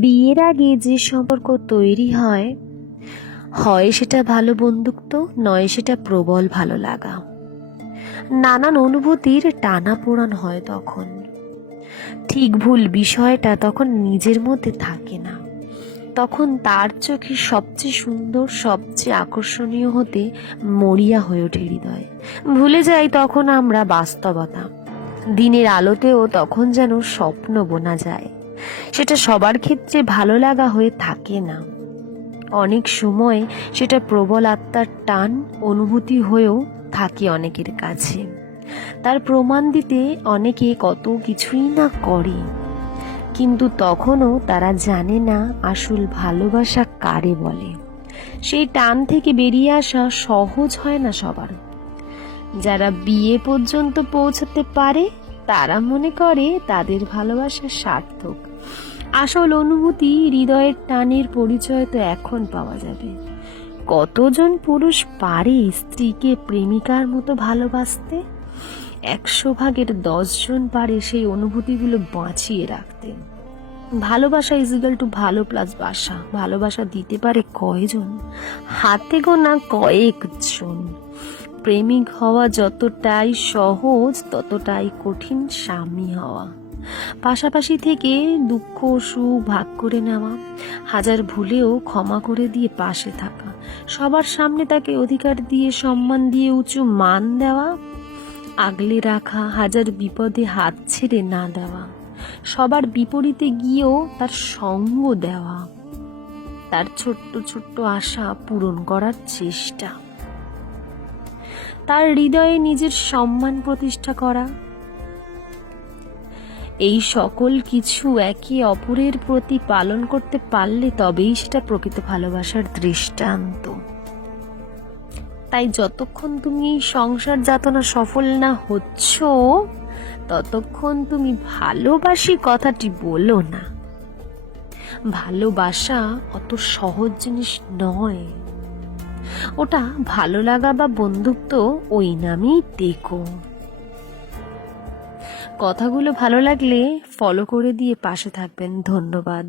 বিয়ের আগে যে সম্পর্ক তৈরি হয়, হয় সেটা ভালো বন্ধুত্ব, নয় সেটা প্রবল ভালো লাগা। নানান অনুভূতির টানাপোড়েন হয় তখন। ঠিক ভুল বিষয়টা তখন নিজের মধ্যে থাকে না। তখন তার চোখে সবচেয়ে সুন্দর, সবচেয়ে আকর্ষণীয় হতে মরিয়া হয়ে ওঠে হৃদয়। ভুলে যাই তখন আমরা বাস্তবতা। দিনের আলোতেও তখন যেন স্বপ্ন বোনা যায়। সেটা সবার ক্ষেত্রে ভালো লাগা হয়ে থাকে না। অনেক সময় সেটা প্রবল আত্মার টান অনুভূতি হয়েও থাকে অনেকের কাছে। তার প্রমাণ দিতে অনেকে কত কিছুই না করে, কিন্তু তখনও তারা জানে না আসল ভালোবাসা কারে বলে। সেই টান থেকে বেরিয়ে আসা সহজ হয় না সবার। যারা বিয়ে পর্যন্ত পৌঁছাতে পারে তারা মনে করে তাদের ভালোবাসা সার্থক। আসল অনুভূতি, হৃদয়ের টানের পরিচয় তো এখন পাওয়া যাবে। কতজন পুরুষ পারে স্ত্রীকে প্রেমিকার মতো ভালোবাসতে? 100 ভাগের 10 জন পারে সেই অনুভূতিগুলো বাঁচিয়ে রাখতে। ভালোবাসা ইজিক্যাল টু ভালো প্লাস বাসা। ভালোবাসা দিতে পারে কয়জন? হাতে গোনা কয়েকজন। প্রেমিক হওয়া যতটাই সহজ ততটাই কঠিন স্বামী হওয়া। পাশাপাশি থেকে দুঃখ সুখ ভাগ করে নেওয়া, হাজার ভুলেও ক্ষমা করে দিয়ে পাশে থাকা, সবার সামনে তাকে অধিকার দিয়ে সম্মান দিয়ে উঁচু মান দেওয়া, আগলে রাখা, হাজার বিপদে হাত ছেড়ে না দেওয়া, সবার বিপরীতে গিয়েও তার সঙ্গ দেওয়া, তার ছোট্ট ছোট্ট আশা পূরণ করার চেষ্টা, তার হৃদয়ে নিজের সম্মান প্রতিষ্ঠা করা। এই সকল কিছু একে অপরের প্রতি পালন করতে পারলে তবেই সেটা প্রকৃত ভালোবাসার দৃষ্টান্ত। তাই যতক্ষণ তুমি এই সংসার যাতনা সফল না হচ্ছ, ততক্ষণ তুমি ভালোবাসি কথাটি বলো না। ভালোবাসা অত সহজ জিনিস নয়। ওটা ভালো লাগা বা বন্ধুত্ব ওই নামেই টেকো। কথাগুলো ভালো লাগলে ফলো করে দিয়ে পাশে থাকবেন। ধন্যবাদ।